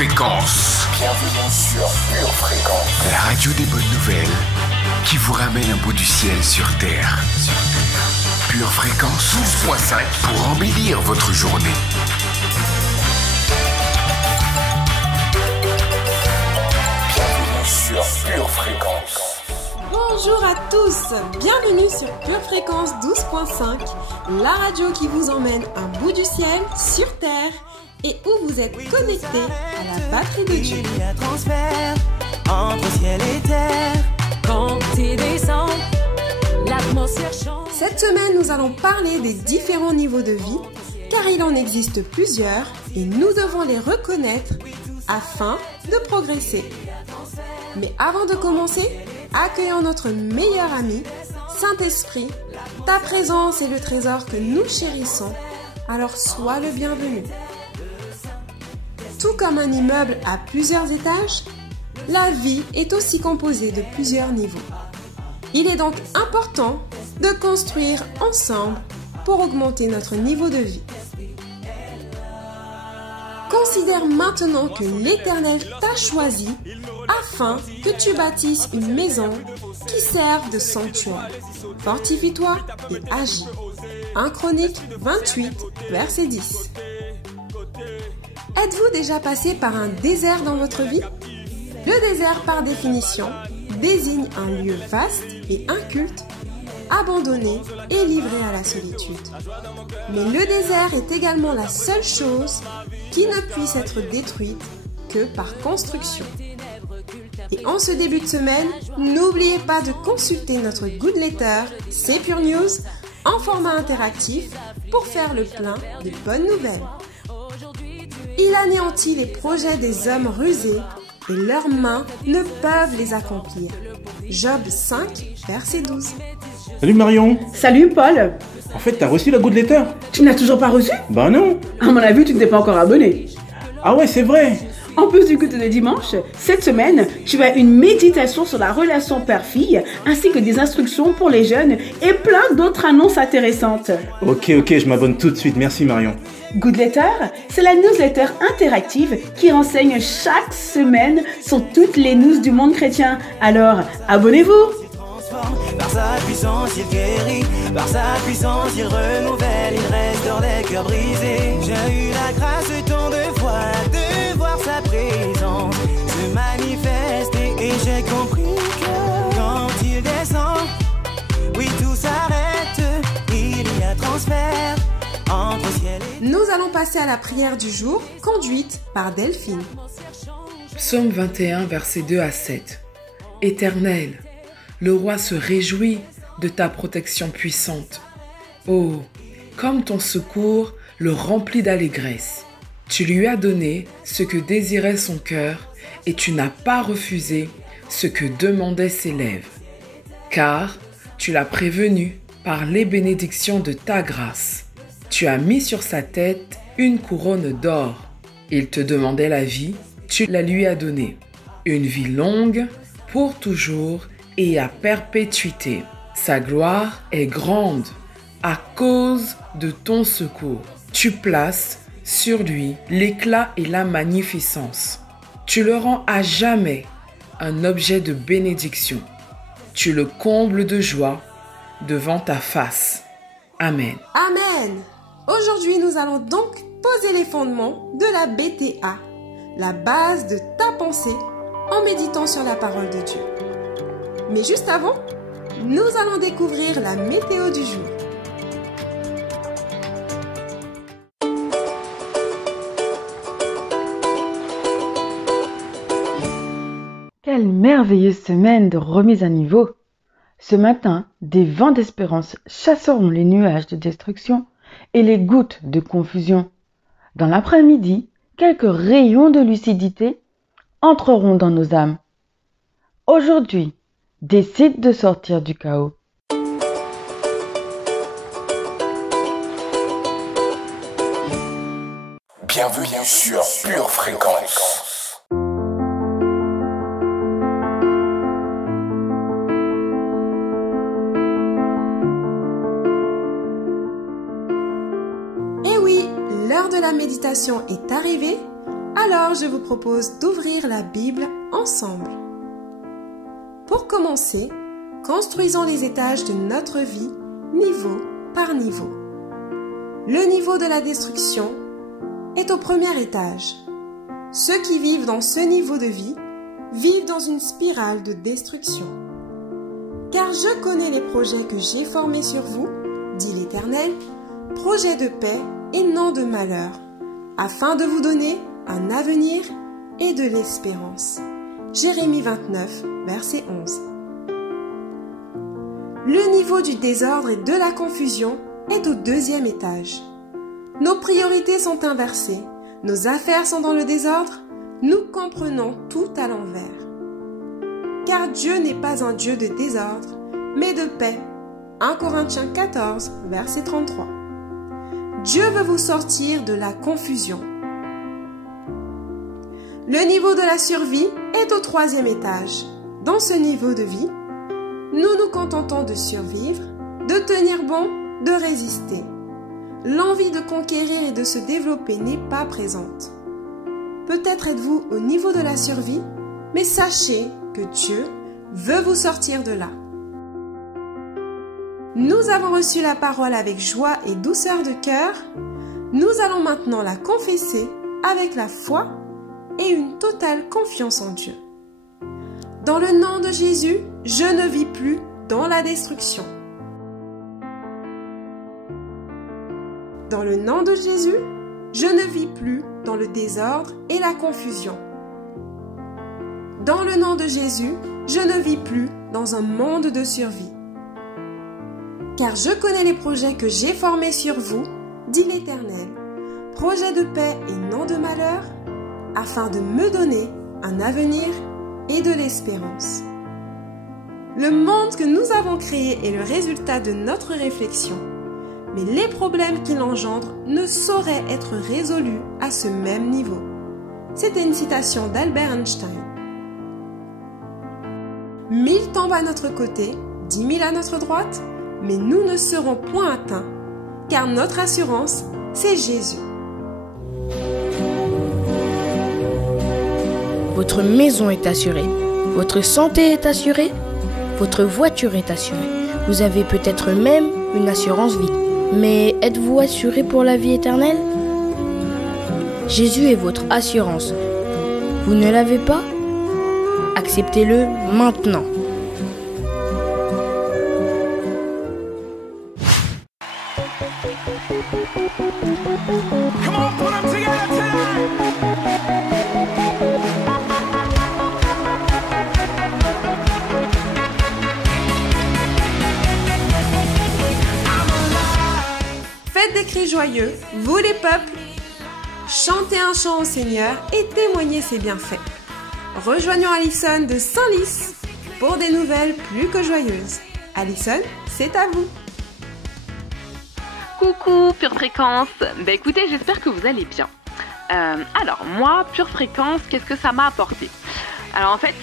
Fréquence. Bienvenue sur Pure Fréquence. La radio des bonnes nouvelles qui vous ramène un bout du ciel sur Terre. Pure Fréquence 12.5 pour embellir votre journée. Bienvenue sur Pure Fréquence. Bonjour à tous, bienvenue sur Pure Fréquence 12.5, la radio qui vous emmène un bout du ciel sur Terre et où vous êtes connectés à la batterie de Dieu. Il y a transfert entre ciel et terre. Quand tu descends, l'atmosphère change. Cette semaine, nous allons parler des différents niveaux de vie, car il en existe plusieurs et nous devons les reconnaître afin de progresser. Mais avant de commencer, accueillons notre meilleur ami, Saint-Esprit. Ta présence est le trésor que nous chérissons, alors sois le bienvenu. Tout comme un immeuble à plusieurs étages, la vie est aussi composée de plusieurs niveaux. Il est donc important de construire ensemble pour augmenter notre niveau de vie. Considère maintenant que l'Éternel t'a choisi afin que tu bâtisses une maison qui serve de sanctuaire. Fortifie-toi et agis. 1 Chroniques 28, verset 10. Êtes-vous déjà passé par un désert dans votre vie? Le désert, par définition, désigne un lieu vaste et inculte, abandonné et livré à la solitude. Mais le désert est également la seule chose qui ne puisse être détruite que par construction. Et en ce début de semaine, n'oubliez pas de consulter notre Good Letter, c'est Pure News, en format interactif pour faire le plein de bonnes nouvelles. Il anéantit les projets des hommes rusés et leurs mains ne peuvent les accomplir. Job 5, verset 12. Salut Marion. Salut Paul. En fait, t'as reçu la Good Letter? Tu n'as toujours pas reçu? Bah non. À mon avis, tu ne t'es pas encore abonné. Ah ouais, c'est vrai. En plus du culte de dimanche, cette semaine, tu as une méditation sur la relation père-fille, ainsi que des instructions pour les jeunes et plein d'autres annonces intéressantes. Ok, je m'abonne tout de suite. Merci Marion. Good Letter, c'est la newsletter interactive qui renseigne chaque semaine sur toutes les news du monde chrétien. Alors, abonnez-vous! Par sa puissance, il guérit. Par sa puissance, il renouvelle. Il restaure les cœurs brisés. J'ai eu la grâce tant de fois de voir sa présence se manifester. Et j'ai compris que quand il descend, oui, tout s'arrête. Il y a transfert entre ciel et Nous allons passer à la prière du jour, conduite par Delphine. Psaume 21, versets 2 à 7. Éternel, le roi se réjouit de ta protection puissante. Oh, comme ton secours le remplit d'allégresse. Tu lui as donné ce que désirait son cœur et tu n'as pas refusé ce que demandaient ses lèvres. Car tu l'as prévenu par les bénédictions de ta grâce. Tu as mis sur sa tête une couronne d'or. Il te demandait la vie, tu la lui as donnée. Une vie longue, pour toujours et à perpétuité. Sa gloire est grande à cause de ton secours. Tu places sur lui l'éclat et la magnificence. Tu le rends à jamais un objet de bénédiction. Tu le combles de joie devant ta face. Amen. Amen. Aujourd'hui, nous allons donc poser les fondements de la BTA, la base de ta pensée, en méditant sur la parole de Dieu. Mais juste avant, nous allons découvrir la météo du jour. Quelle merveilleuse semaine de remise à niveau! Ce matin, des vents d'espérance chasseront les nuages de destruction et les gouttes de confusion. Dans l'après-midi, quelques rayons de lucidité entreront dans nos âmes. Aujourd'hui, décide de sortir du chaos. Bienvenue sur Pure Fréquence. Eh oui, l'heure de la méditation est arrivée. Alors je vous propose d'ouvrir la Bible ensemble. Pour commencer, construisons les étages de notre vie, niveau par niveau. Le niveau de la destruction est au premier étage. Ceux qui vivent dans ce niveau de vie vivent dans une spirale de destruction. Car je connais les projets que j'ai formés sur vous, dit l'Éternel, projets de paix et non de malheur, afin de vous donner un avenir et de l'espérance. Jérémie 29, verset 11. Le niveau du désordre et de la confusion est au deuxième étage. Nos priorités sont inversées, nos affaires sont dans le désordre, nous comprenons tout à l'envers. Car Dieu n'est pas un Dieu de désordre, mais de paix. 1 Corinthiens 14, verset 33. Dieu veut vous sortir de la confusion. Le niveau de la survie est au troisième étage. Dans ce niveau de vie, nous nous contentons de survivre, de tenir bon, de résister. L'envie de conquérir et de se développer n'est pas présente. Peut-être êtes-vous au niveau de la survie, mais sachez que Dieu veut vous sortir de là. Nous avons reçu la parole avec joie et douceur de cœur. Nous allons maintenant la confesser avec la foi et une totale confiance en Dieu. Dans le nom de Jésus, je ne vis plus dans la destruction. Dans le nom de Jésus, je ne vis plus dans le désordre et la confusion. Dans le nom de Jésus, je ne vis plus dans un monde de survie. Car je connais les projets que j'ai formés sur vous, dit l'Éternel, projets de paix et non de malheur, afin de me donner un avenir et de l'espérance. Le monde que nous avons créé est le résultat de notre réflexion, mais les problèmes qu'il engendre ne sauraient être résolus à ce même niveau. C'était une citation d'Albert Einstein. 1000 tombent à notre côté, 10 000 à notre droite, mais nous ne serons point atteints, car notre assurance, c'est Jésus. Votre maison est assurée, votre santé est assurée, votre voiture est assurée. Vous avez peut-être même une assurance vie. Mais êtes-vous assuré pour la vie éternelle? Jésus est votre assurance. Vous ne l'avez pas? Acceptez-le maintenant. Faites des cris joyeux, vous les peuples, chantez un chant au Seigneur et témoignez ses bienfaits. Rejoignons Alison de Saint-Lys pour des nouvelles plus que joyeuses. Alison, c'est à vous. Coucou Pure Fréquence, écoutez, j'espère que vous allez bien. Alors moi, Pure Fréquence, qu'est-ce que ça m'a apporté? Alors en fait,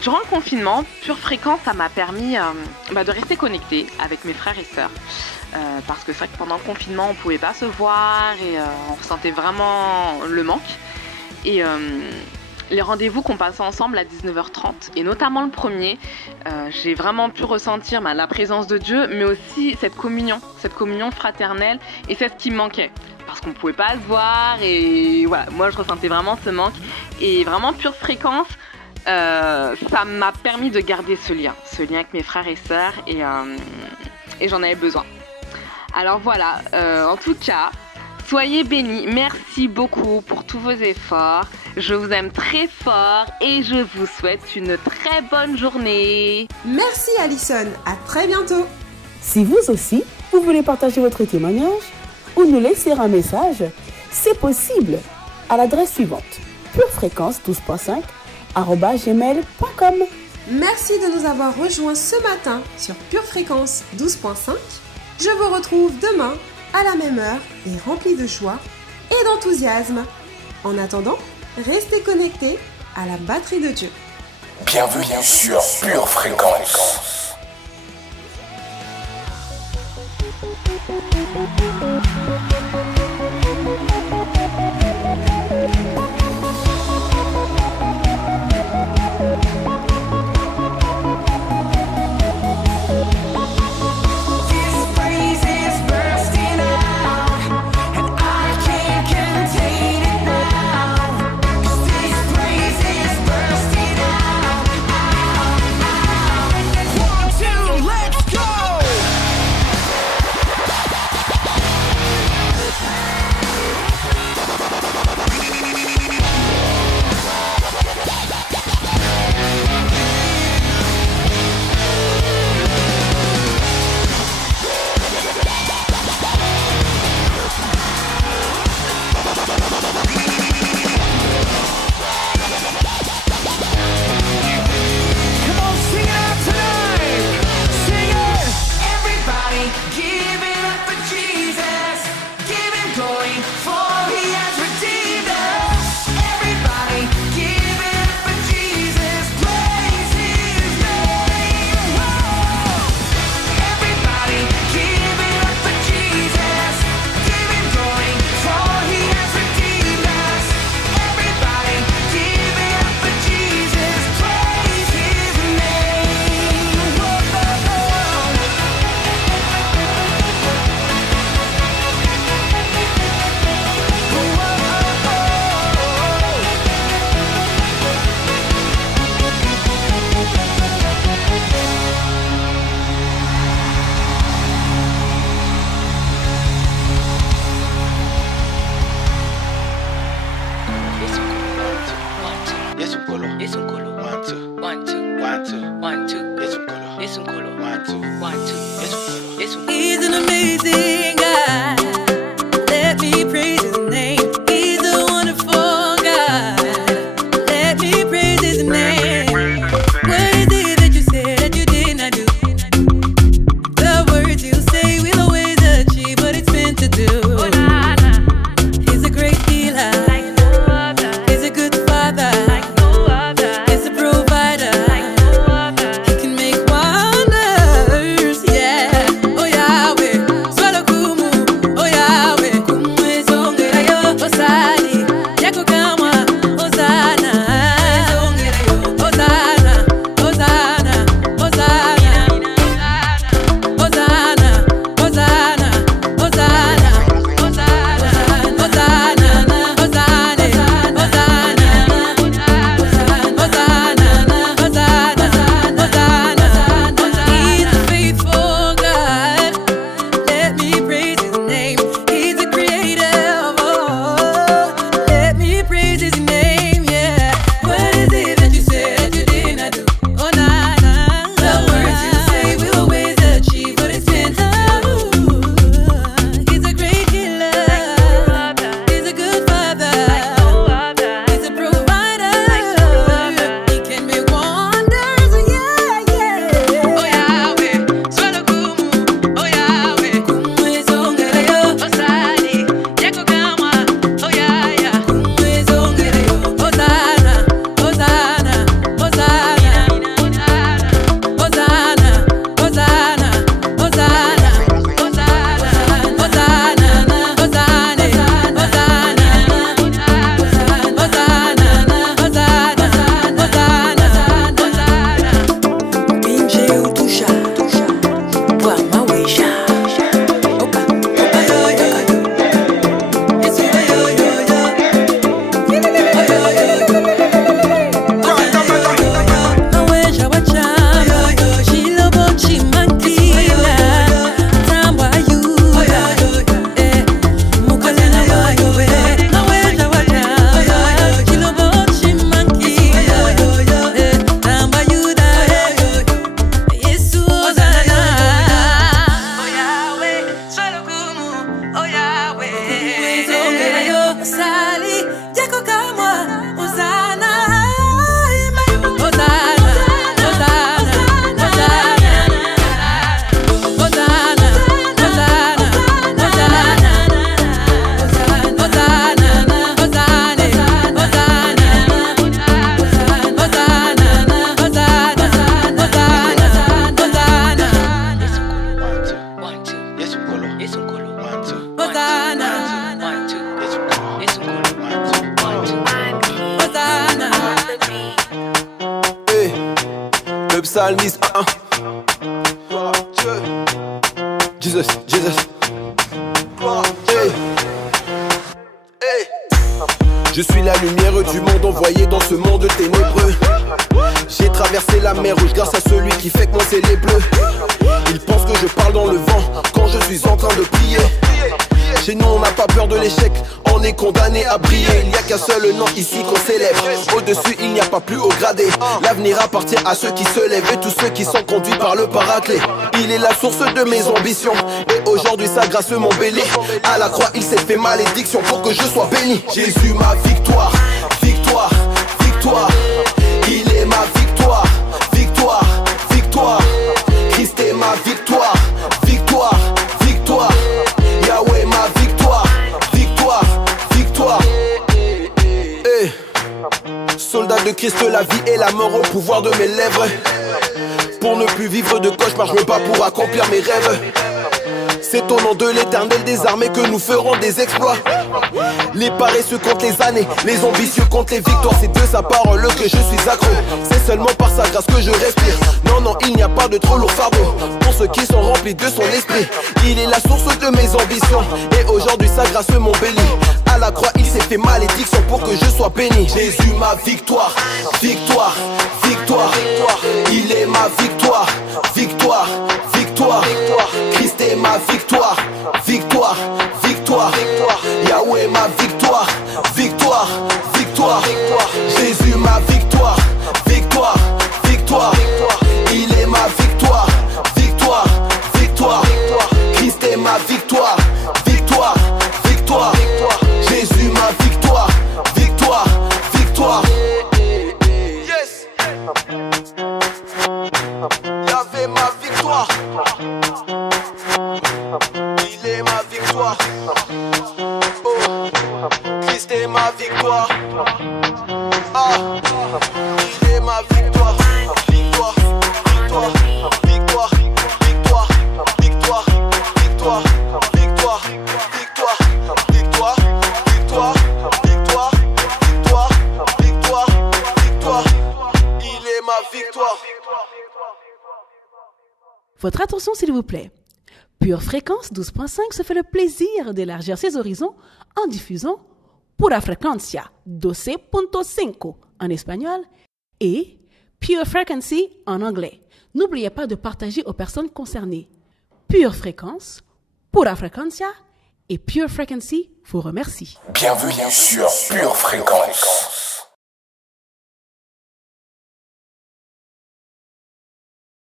durant le confinement, Pure Fréquence, ça m'a permis de rester connectée avec mes frères et sœurs. Parce que c'est vrai que pendant le confinement, on ne pouvait pas se voir et on ressentait vraiment le manque. Et les rendez-vous qu'on passait ensemble à 19h30, et notamment le premier, j'ai vraiment pu ressentir la présence de Dieu, mais aussi cette communion fraternelle, et c'est ce qui me manquait. Parce qu'on ne pouvait pas se voir, et voilà, moi je ressentais vraiment ce manque. Et vraiment Pure Fréquence, ça m'a permis de garder ce lien avec mes frères et sœurs, et j'en avais besoin. Alors voilà, en tout cas, soyez bénis, merci beaucoup pour tous vos efforts, je vous aime très fort et je vous souhaite une très bonne journée. Merci Alison, à très bientôt. Si vous aussi, vous voulez partager votre témoignage ou nous laisser un message, c'est possible à l'adresse suivante, purefréquence12.5@gmail.com. Merci de nous avoir rejoints ce matin sur Pure Fréquence 12.5. Je vous retrouve demain à la même heure et rempli de joie et d'enthousiasme. En attendant, restez connectés à la batterie de Dieu. Bienvenue sur Pure Fréquence. Es un color. 1, 2. 1, 2. 1, 2. 1, 2. Es un color. Es un color. 1, 2. 1, 2. Es un color. Es un color. He's an amazing God. Let me praise his name. He's a wonderful God. Let me praise his name. What is it that you said that you did not do? The words you say will always achieve what it's meant to do. He's a great healer. He's a good father. He's a provider. He can make wonders, yeah. Oh Yahweh, swallow kumu. Oh Yahweh, kumu ezongera yo. Osali, yako kama Hosanna. Ezongera yo. Hosanna, Hosanna, Hosanna. Hosanna, Hosanna, Hosanna. Hosanna, Hosanna, Hosanna, Hosanna. He's a faithful God. Let me praise his name. He's the creator of all. Let me praise his name, yeah. What is it that you said that you did not do? Oh, nah, nah. The words you say will always achieve what it's meant to do. He's a great healer. He's a good father. He's a provider. He can make wonders, yeah, yeah. Oh Yahweh, swallow kumu. Oh Yahweh, kumu ezongera yo. Osali, yako kama. Oh yeah, yeah. Kumu ezongera yo. Hosanna, Hosanna, Hosanna. Hosanna, Hosanna, Hosanna. Hosanna, Hosanna, Hosanna. Pinche utusha, kwa mawisha. Opa, opa yo yo yo. Eso yo yo yo. Mawisha wacha. Shilobo chimankila. Tamba yu. Mukalena wayo we. Mawisha wacha. Shilobo chimankila. Tamba yu da. Yesu Hosanna. Oh Yahweh, swallow kumu. Oh Yahweh, ezongera yo. Osali, yako kama. Hosanna. Hosanna, Hosanna, Hosanna. Hosanna, Hosanna, Hosanna. Hosanna, Hosanna, Es un color. Es un color. 1, 2. Hosanna. 1, 2. Es un color. Es un color. 1, 2. 1, 2. Hosanna. Hey, le psalmiste, Jesus, Jesus. Hey. Hey. Je suis la lumière du monde envoyée dans ce monde ténébreux. J'ai traversé la mer rouge grâce à celui qui fait que mon ciel est bleu. Ils pensent que je parle dans le vent quand je suis en train de prier. Chez nous on n'a pas peur de l'échec, on est condamné à briller. Il n'y a qu'un seul nom ici qu'on célèbre. Au-dessus il n'y a pas plus haut gradé. L'avenir appartient à ceux qui se lèvent et tous ceux qui sont conduits par le paraclet. Il est la source de mes ambitions et aujourd'hui sa grâce m'embellit. À la croix il s'est fait malédiction pour que je sois béni. Jésus ma victoire, victoire, victoire. Il est ma victoire, victoire, victoire. Christ est ma victoire, victoire, victoire. Yahweh ma victoire, victoire, victoire. Hey. Soldat de Christ, la vie et la mort au pouvoir de mes lèvres. Pour ne plus vivre de cauchemar, je me bats pour accomplir mes rêves. C'est au nom de l'Éternel des armées que nous ferons des exploits. Les paresseux comptent les années, les ambitieux comptent les victoires. C'est de sa parole que je suis accro. C'est seulement par sa grâce que je respire. Non, non, il n'y a pas de trop lourd fardeau pour ceux qui sont remplis de son esprit. Il est la source de mes ambitions et aujourd'hui sa grâce m'embellit. À la croix il s'est fait malédiction pour que je sois béni. Jésus ma victoire, victoire, victoire. Il est ma victoire, victoire, victoire. Christ est ma victoire, victoire, victoire. Yahweh ma victoire, victoire, victoire. Jésus ma victoire. ma victoire. Ah, il est ma victoire. Victoire, victoire, victoire, victoire, victoire, victoire, victoire, victoire, victoire, victoire, victoire, victoire, victoire, victoire. Il est ma victoire. Votre attention s'il vous plaît. Pure Fréquence 12.5 se fait le plaisir d'élargir ses horizons en diffusant Pura Frecuencia 12.5 en espagnol et Pure Frequency en anglais. N'oubliez pas de partager aux personnes concernées. Pure Fréquence, Pura Frecuencia et Pure Frequency vous remercie. Bienvenue sur Pure Fréquence.